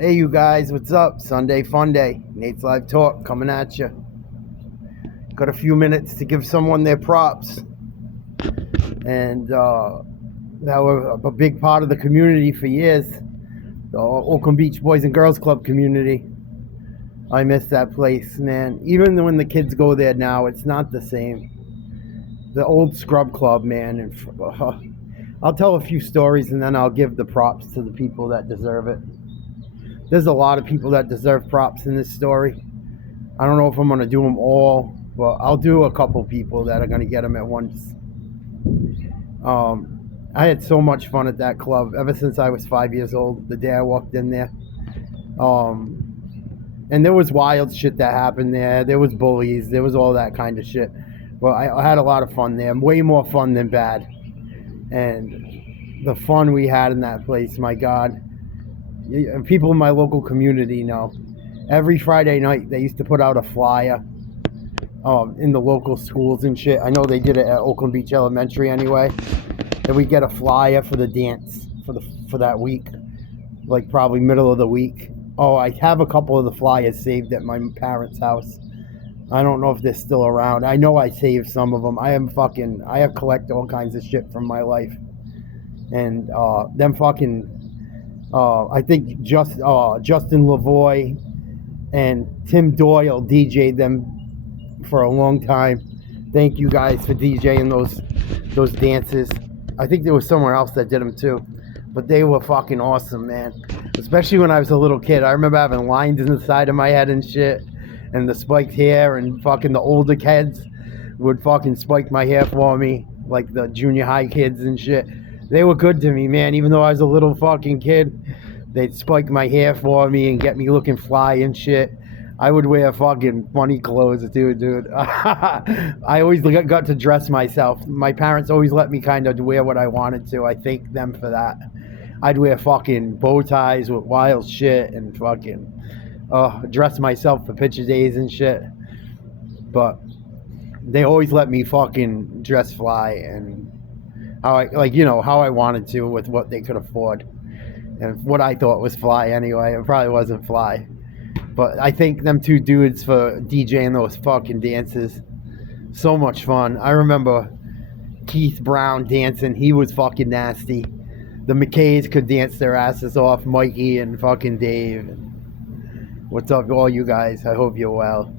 Hey, you guys, what's up? Sunday Funday, Nate's Live Talk coming at you. Got a few minutes to give someone their props. And that was a big part of the community for years. The Oakland Beach Boys and Girls Club community. I miss that place, man. Even when the kids go there now, it's not the same. The old scrub club, man. And I'll tell a few stories and then I'll give the props to the people that deserve it. There's a lot of people that deserve props in this story. I don't know if I'm going to do them all, but I'll do a couple people that are going to get them at once. I had so much fun at that club ever since I was 5 years old, the day I walked in there. And there was wild shit that happened there. There was bullies. There was all that kind of shit. But I had a lot of fun there. Way more fun than bad. And the fun we had in that place, my God. People in my local community know. Every Friday night, they used to put out a flyer in the local schools and shit. I know they did it at Oakland Beach Elementary anyway. And we get a flyer for the dance for that week, like probably middle of the week. Oh, I have a couple of the flyers saved at my parents' house. I don't know if they're still around. I know I saved some of them. I have collected all kinds of shit from my life. And them fucking... I think Justin Lavoie and Tim Doyle DJ'd them for a long time. Thank you guys for DJing those dances. I think there was somewhere else that did them too, but they were fucking awesome, man. Especially when I was a little kid. I remember having lines in the side of my head and shit, and the spiked hair, and fucking the older kids would fucking spike my hair for me, like the junior high kids and shit. They were good to me, man. Even though I was a little fucking kid, they'd spike my hair for me and get me looking fly and shit. I would wear fucking funny clothes, dude. I always got to dress myself. My parents always let me kind of wear what I wanted to. I thank them for that. I'd wear fucking bow ties with wild shit and fucking dress myself for picture days and shit. But they always let me fucking dress fly and how I wanted to with what they could afford and what I thought was fly anyway. It probably wasn't fly, but I thank them two dudes for DJing those fucking dances. So much fun. I remember Keith Brown dancing. He was fucking nasty. The McKays could dance their asses off. Mikey and fucking Dave. What's up, all you guys? I hope you're well.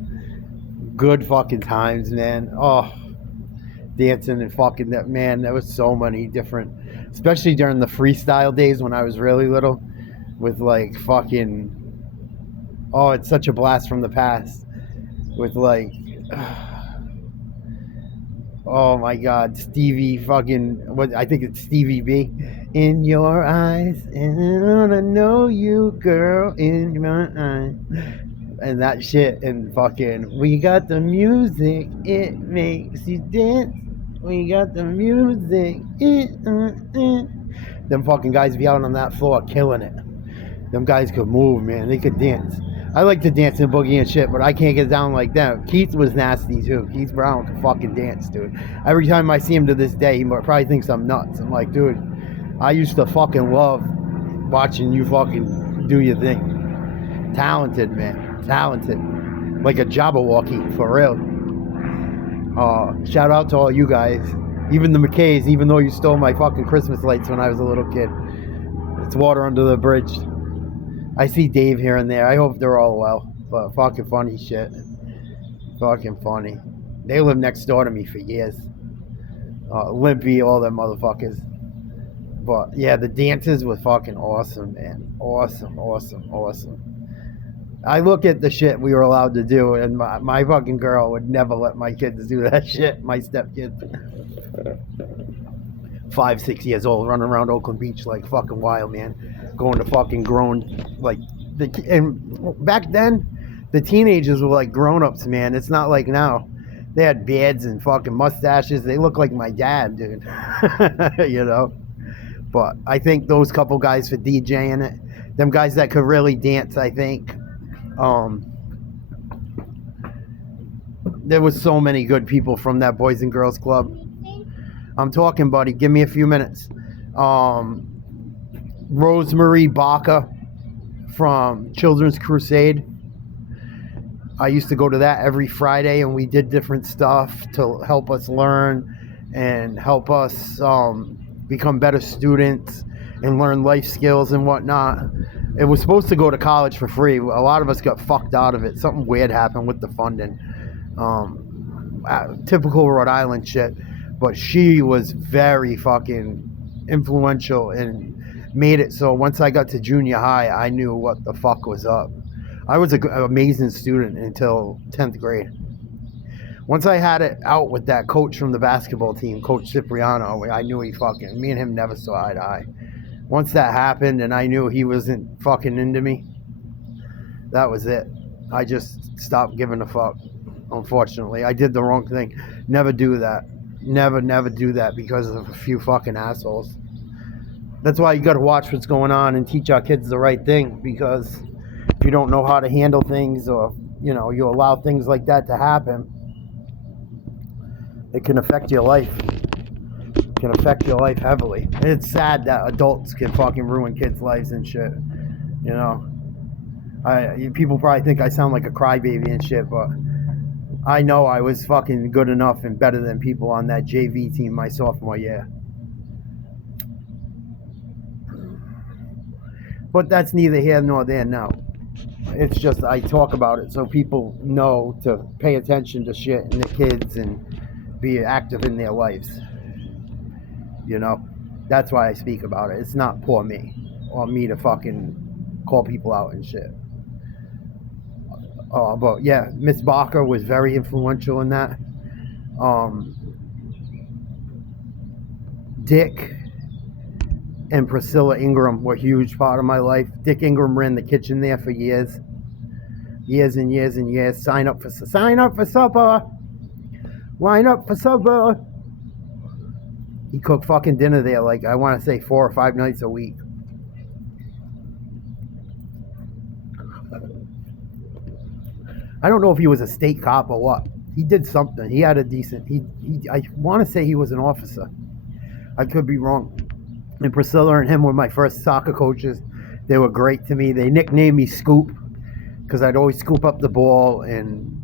Good fucking times, man. Oh, dancing and fucking that, man. There was so many different, especially during the freestyle days when I was really little, with like fucking, oh, it's such a blast from the past, with like, oh my God, Stevie fucking, what, I think it's Stevie B. In your eyes, and I know you, girl, in my eyes. And that shit, and fucking, we got the music, it makes you dance. We got the music, Them fucking guys be out on that floor killing it. Them guys could move, man. They could dance. I like to dance and boogie and shit, but I can't get down like them. Keith was nasty too. Keith Brown could fucking dance, dude. Every time I see him to this day, he probably thinks I'm nuts. I'm like, dude, I used to fucking love watching you fucking do your thing. Talented, man. Talented. Like a Jabberwocky, for real. Shout out to all you guys. Even the McKays, even though you stole my fucking Christmas lights when I was a little kid. It's water under the bridge. I see Dave here and there. I hope they're all well. But fucking funny shit. Fucking funny. They lived next door to me for years. Limpy, all them motherfuckers. But yeah, the dances were fucking awesome, man. Awesome. I look at the shit we were allowed to do, and my fucking girl would never let my kids do that shit. My stepkids. 5, 6 years old, running around Oakland Beach like fucking wild, man. Going to fucking grown, like, and back then, the teenagers were like grown-ups, man. It's not like now. They had beards and fucking mustaches. They look like my dad, dude. You know? But I think those couple guys for DJing it, them guys that could really dance, I think. There was so many good people from that Boys and Girls Club. I'm talking, buddy. Give me a few minutes. Rosemary Baca, from Children's Crusade. I used to go to that every Friday, and we did different stuff to help us learn and help us become better students and learn life skills and whatnot. It was supposed to go to college for free. A lot of us got fucked out of it. Something weird happened with the funding. Typical Rhode Island shit. But she was very fucking influential and made it so once I got to junior high, I knew what the fuck was up. I was an amazing student until 10th grade. Once I had it out with that coach from the basketball team, Coach Cipriano, I knew me and him never saw eye to eye. Once that happened and I knew he wasn't fucking into me, that was it. I just stopped giving a fuck, unfortunately. I did the wrong thing. Never do that. Never do that because of a few fucking assholes. That's why you got to watch what's going on and teach our kids the right thing, because if you don't know how to handle things, or you allow things like that to happen, it can affect your life. It can affect your life heavily. And it's sad that adults can fucking ruin kids' lives and shit. People probably think I sound like a crybaby and shit, but I know I was fucking good enough and better than people on that JV team my sophomore year. But that's neither here nor there now. It's just I talk about it so people know to pay attention to shit and the kids and be active in their lives. That's why I speak about it. It's not poor me or me to fucking call people out and shit. But yeah, Miss Barker was very influential in that. Dick and Priscilla Ingram were a huge part of my life. Dick Ingram ran the kitchen there for years and years and years. Sign up for supper. Line up for supper. He cooked fucking dinner there, like I want to say 4 or 5 nights a week. I don't know if he was a state cop or what. He did something. He had a decent. I want to say he was an officer. I could be wrong. And Priscilla and him were my first soccer coaches. They were great to me. They nicknamed me Scoop because I'd always scoop up the ball, and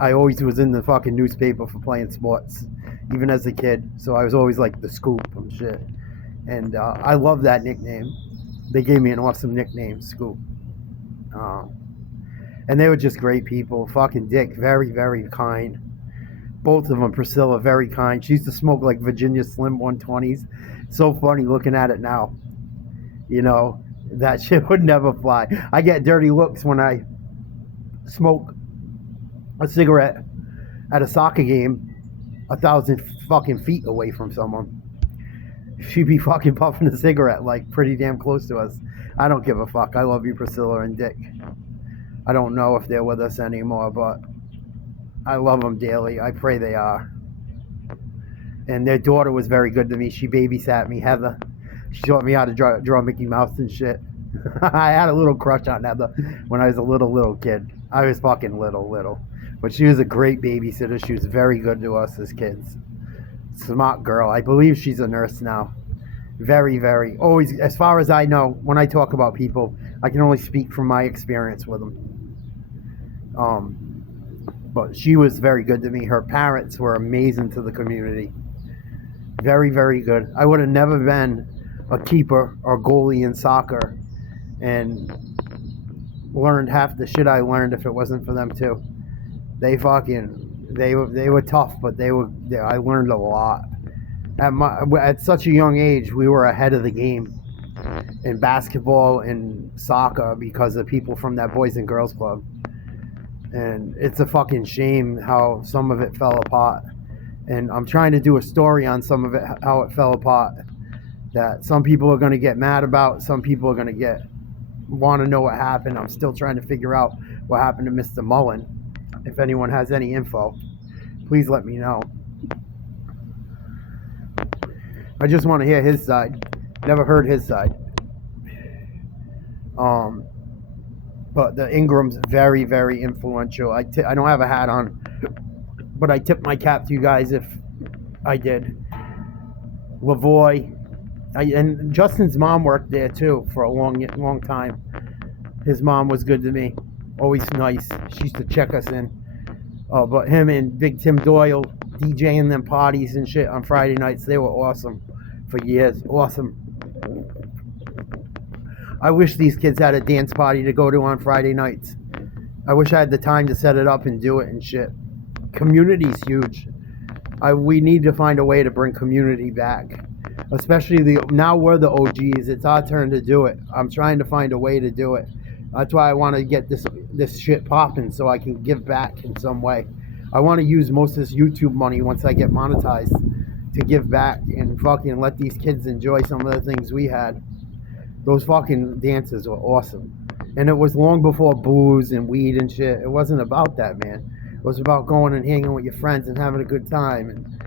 I always was in the fucking newspaper for playing sports, even as a kid. So I was always like the Scoop and shit. And I love that nickname. They gave me an awesome nickname, Scoop. And they were just great people. Fucking Dick, very, very kind. Both of them, Priscilla, very kind. She used to smoke like Virginia Slim 120s. So funny looking at it now. That shit would never fly. I get dirty looks when I smoke a cigarette at a soccer game 1,000 fucking feet away from someone. She'd be fucking puffing a cigarette like pretty damn close to us. I don't give a fuck. I love you, Priscilla and Dick. I don't know if they're with us anymore, but I love them dearly. I pray they are. And their daughter was very good to me. She babysat me, Heather. She taught me how to draw Mickey Mouse and shit. I had a little crush on Heather when I was a little kid. I was fucking little. But she was a great babysitter. She was very good to us as kids. Smart girl. I believe she's a nurse now. Very, very. Always, as far as I know, when I talk about people, I can only speak from my experience with them. But she was very good to me. Her parents were amazing to the community. Very, very good. I would have never been a keeper or goalie in soccer and learned half the shit I learned if it wasn't for them too. They were tough, but I learned a lot. At such a young age, we were ahead of the game in basketball and soccer because of people from that Boys and Girls Club. And it's a fucking shame how some of it fell apart. And I'm trying to do a story on some of it, how it fell apart. That some people are going to get mad about, some people are going to want to know what happened. I'm still trying to figure out what happened to Mr. Mullen. If anyone has any info, please let me know. I just want to hear his side. Never heard his side. But the Ingrams, very, very influential. I don't have a hat on, but I tip my cap to you guys if I did. Lavoy, and Justin's mom worked there too for a long time. His mom was good to me. Always nice. She used to check us in. But him and Big Tim Doyle DJing them parties and shit on Friday nights, they were awesome for years. Awesome. I wish these kids had a dance party to go to on Friday nights. I wish I had the time to set it up and do it and shit. Community's huge. We need to find a way to bring community back. Especially now we're the OGs. It's our turn to do it. I'm trying to find a way to do it. That's why I want to get this shit popping so I can give back in some way. I want to use most of this YouTube money once I get monetized to give back and fucking let these kids enjoy some of the things we had. Those fucking dances were awesome. And it was long before booze and weed and shit. It wasn't about that, man. It was about going and hanging with your friends and having a good time. And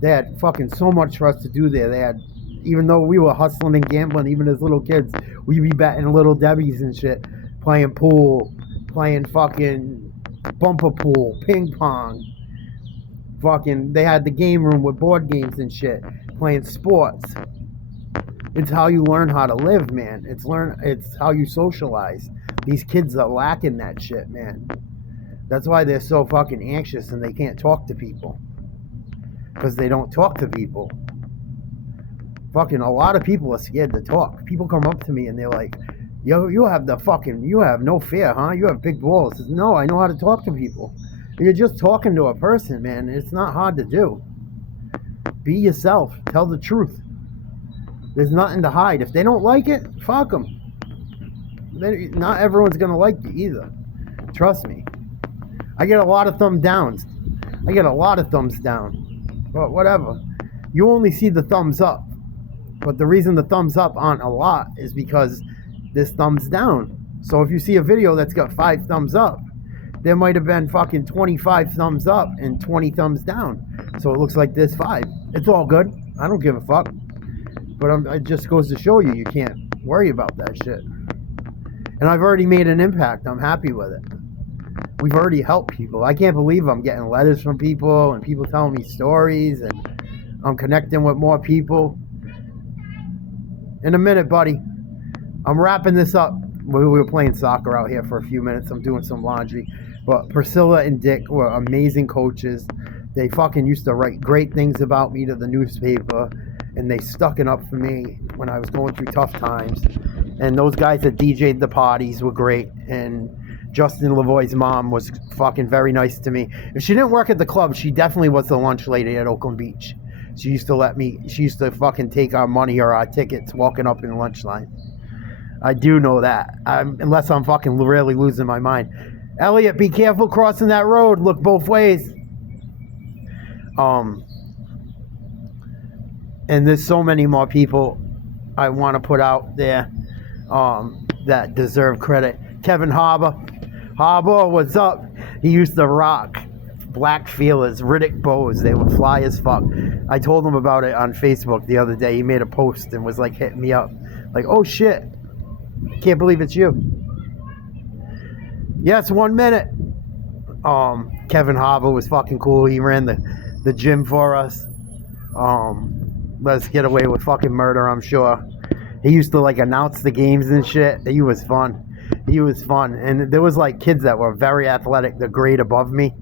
they had fucking so much for us to do there. They had, even though we were hustling and gambling, even as little kids, we'd be betting Little Debbie's and shit, playing pool, playing fucking bumper pool, ping pong. Fucking, they had the game room with board games and shit, playing sports. It's how you learn how to live, man. It's how you socialize. These kids are lacking that shit, man. That's why they're so fucking anxious and they can't talk to people. Because they don't talk to people. Fucking a lot of people are scared to talk. People come up to me and they're like, yo, you have no fear, huh? You have big balls. I says, no, I know how to talk to people. You're just talking to a person, man. It's not hard to do. Be yourself. Tell the truth. There's nothing to hide. If they don't like it, fuck them. Not everyone's going to like you either. Trust me. I get a lot of thumbs downs. But whatever. You only see the thumbs up. But the reason the thumbs up aren't a lot is because there's thumbs down. So if you see a video that's got 5 thumbs up, there might have been fucking 25 thumbs up and 20 thumbs down. So it looks like there's 5. It's all good. I don't give a fuck. But it just goes to show you can't worry about that shit. And I've already made an impact. I'm happy with it. We've already helped people. I can't believe I'm getting letters from people and people telling me stories and I'm connecting with more people. In a minute, buddy. I'm wrapping this up. We were playing soccer out here for a few minutes. I'm doing some laundry. But Priscilla and Dick were amazing coaches. They fucking used to write great things about me to the newspaper. And they stuck it up for me when I was going through tough times. And those guys that DJ'd the parties were great. And Justin Lavoie's mom was fucking very nice to me. If she didn't work at the club, she definitely was the lunch lady at Oakland Beach. She used to fucking take our money or our tickets walking up in the lunch line. I do know that. Unless I'm fucking really losing my mind. Elliot, be careful crossing that road. Look both ways. And there's so many more people I want to put out there that deserve credit. Kevin Harbour. Harbour, what's up? He used to rock black feelers, Riddick bows. They would fly as fuck. I told him about it on Facebook the other day. He made a post and was like hitting me up. Like, oh shit. Can't believe it's you. Yes, 1 minute. Kevin Harbour was fucking cool. He ran the gym for us. Let us get away with fucking murder, I'm sure. He used to like announce the games and shit. He was fun. And there was like kids that were very athletic, the grade above me.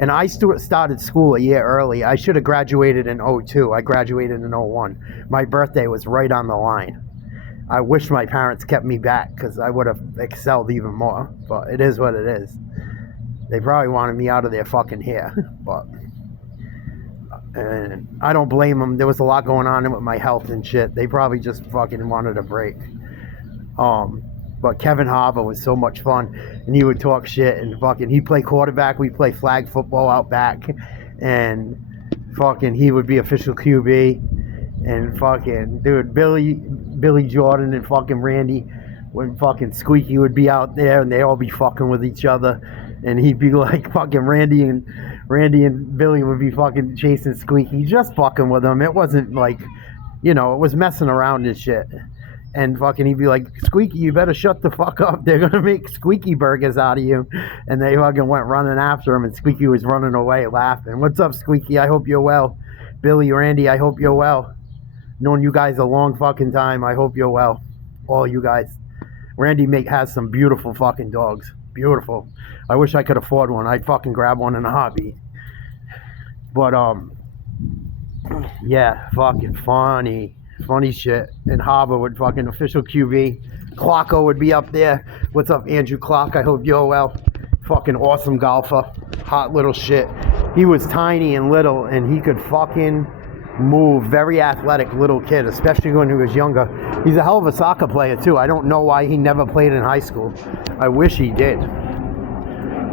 And I started school a year early. I should have graduated in 02. I graduated in 01. My birthday was right on the line. I wish my parents kept me back because I would have excelled even more. But it is what it is. They probably wanted me out of their fucking hair. But and I don't blame them. There was a lot going on with my health and shit. They probably just fucking wanted a break. But Kevin Harbour was so much fun. And he would talk shit and fucking, he'd play quarterback. We'd play flag football out back. And fucking, he would be official QB. And fucking, dude, Billy Jordan and fucking Randy, when fucking Squeaky would be out there and they all be fucking with each other. And he'd be like fucking Randy and Billy would be fucking chasing Squeaky, just fucking with him. It wasn't like, it was messing around and shit. And fucking he'd be like, Squeaky, you better shut the fuck up. They're going to make Squeaky burgers out of you. And they fucking went running after him and Squeaky was running away laughing. What's up, Squeaky? I hope you're well. Billy, Randy, I hope you're well. Known you guys a long fucking time. I hope you're well. All you guys. Randy has some beautiful fucking dogs. Beautiful. I wish I could afford one. I'd fucking grab one in a heartbeat. But yeah, fucking funny shit. And Harbor would fucking official QB. Clocko would be up there. What's up, Andrew Clock? I hope you're well. Fucking awesome golfer. Hot little shit. He was tiny and little, and he could fucking move. Very athletic little kid, especially when he was younger. He's a hell of a soccer player too. I don't know why he never played in high school. I wish he did.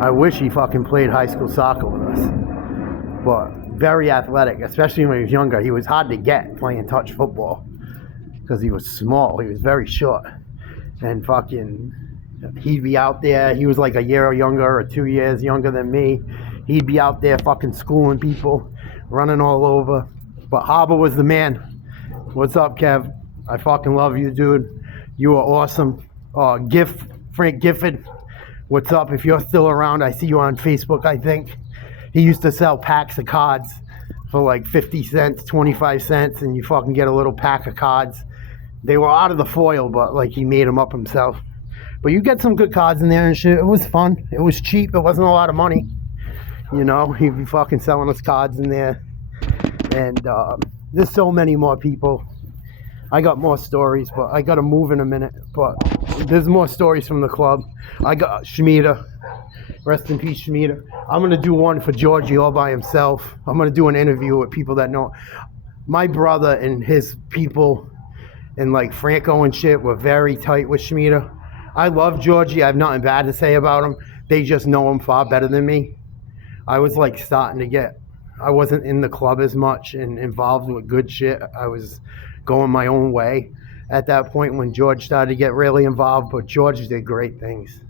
I wish he fucking played high school soccer with us. But very athletic, especially when he was younger. He was hard to get playing touch football because he was small. He was very short. And fucking, he'd be out there. He was like a year younger or 2 years younger than me. He'd be out there fucking schooling people, running all over. But Harbor was the man. What's up, Kev? I fucking love you, dude. You are awesome. Frank Gifford. What's up? If you're still around, I see you on Facebook, I think. He used to sell packs of cards for like 50 cents, 25 cents, and you fucking get a little pack of cards. They were out of the foil, but like he made them up himself. But you get some good cards in there and shit. It was fun. It was cheap. It wasn't a lot of money. You know, he'd be fucking selling us cards in there. And there's so many more people. I got more stories, but I got to move in a minute. But there's more stories from the club. I got Shmita. Rest in peace, Shmita. I'm going to do one for Georgie all by himself. I'm going to do an interview with people that know. My brother and his people and like Franco and shit were very tight with Shmita. I love Georgie. I have nothing bad to say about him. They just know him far better than me. I was like starting to get, I wasn't in the club as much and involved with good shit. I was going my own way at that point when George started to get really involved, but George did great things.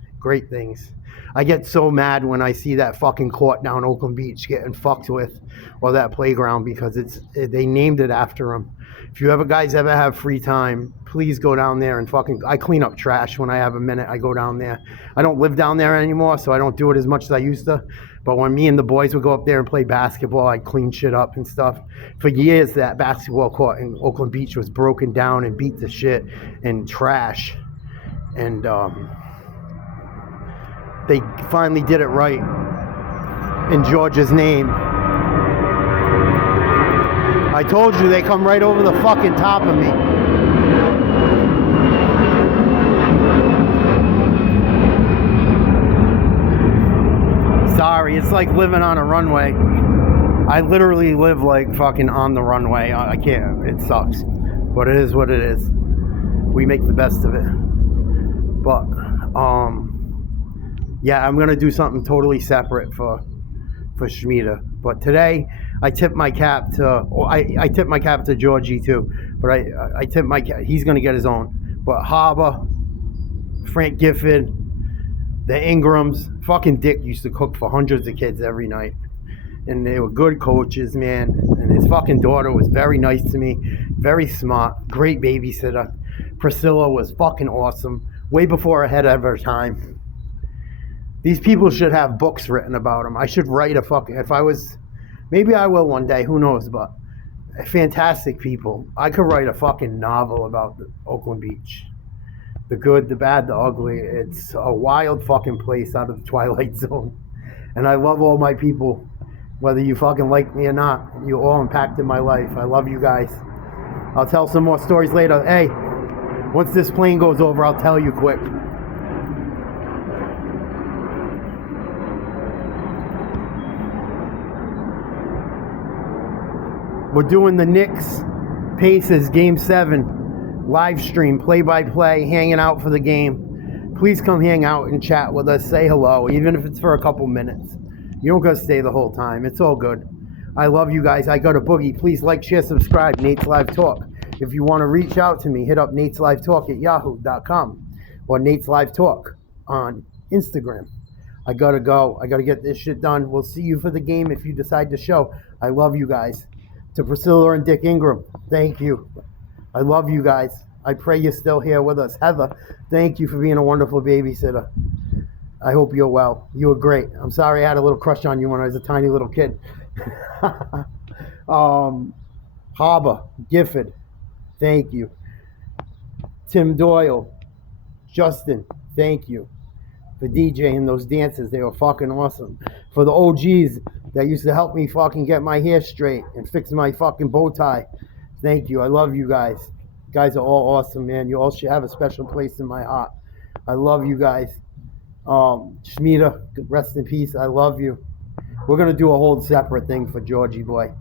I get so mad when I see that fucking court down Oakland Beach getting fucked with, or that playground, because they named it after him. If you guys ever have free time, please go down there and I clean up trash when I have a minute. I go down there. I don't live down there anymore, so I don't do it as much as I used to. But when me and the boys would go up there and play basketball, I'd clean shit up and stuff. For years, that basketball court in Oakland Beach was broken down and beat to shit and trash. And they finally did it right in George's name. I told you they come right over the fucking top of me. Sorry, it's like living on a runway. I literally live like fucking on the runway. I can't, it sucks. But it is what it is. We make the best of it. But, yeah, I'm gonna do something totally separate for Shmita. But today, I tip my cap to. I tip my cap to Georgie too. But I tip my cap. He's gonna get his own. But Harbor, Frank Gifford, the Ingrams, fucking Dick used to cook for hundreds of kids every night, and they were good coaches, man. And his fucking daughter was very nice to me, very smart, great babysitter. Priscilla was fucking awesome, way before ahead of her time. These people should have books written about them. I should write a fucking, if I was, maybe I will one day, who knows, but fantastic people. I could write a fucking novel about Oakland Beach. The good, the bad, the ugly. It's a wild fucking place out of the Twilight Zone. And I love all my people, whether you fucking like me or not. You all impacted my life. I love you guys. I'll tell some more stories later. Hey, once this plane goes over, I'll tell you quick. We're doing the Knicks Pacers Game 7 live stream, play-by-play, hanging out for the game. Please come hang out and chat with us. Say hello, even if it's for a couple minutes. You don't got to stay the whole time. It's all good. I love you guys. I got a boogie. Please like, share, subscribe. Nate's Live Talk. If you want to reach out to me, hit up NatesLiveTalk@yahoo.com or Nate's Live Talk on Instagram. I got to go. I got to get this shit done. We'll see you for the game if you decide to show. I love you guys. To Priscilla and Dick Ingram, thank you. I love you guys. I pray you're still here with us. Heather, thank you for being a wonderful babysitter. I hope you're well. You were great. I'm sorry I had a little crush on you when I was a tiny little kid. Harbor, Gifford, thank you. Tim Doyle, Justin, thank you for DJing those dances. They were fucking awesome. For the OGs that used to help me fucking get my hair straight and fix my fucking bow tie, thank you. I love you guys. You guys are all awesome, man. You all should have a special place in my heart. I love you guys. Shmita, rest in peace. I love you. We're gonna do a whole separate thing for Georgie boy.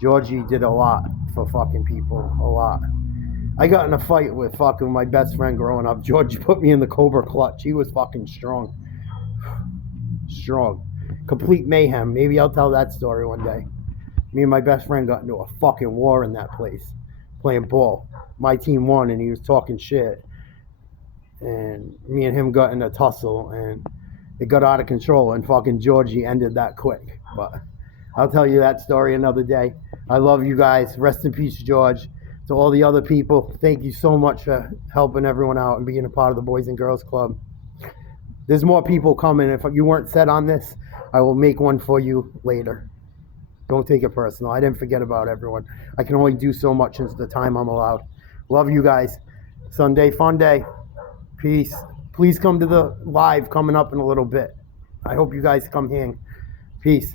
Georgie did a lot for fucking people, a lot. I got in a fight with fucking my best friend growing up. Georgie put me in the Cobra clutch. He was fucking strong. Strong. Complete mayhem. Maybe I'll tell that story one day. Me and my best friend got into a fucking war in that place, playing ball. My team won and he was talking shit. And me and him got in a tussle and it got out of control and fucking Georgie ended that quick. But I'll tell you that story another day. I love you guys. Rest in peace, George. To all the other people, thank you so much for helping everyone out and being a part of the Boys and Girls Club. There's more people coming. If you weren't set on this, I will make one for you later. Don't take it personal. I didn't forget about everyone. I can only do so much in the time I'm allowed. Love you guys. Sunday Funday. Peace. Please come to the live coming up in a little bit. I hope you guys come hang. Peace.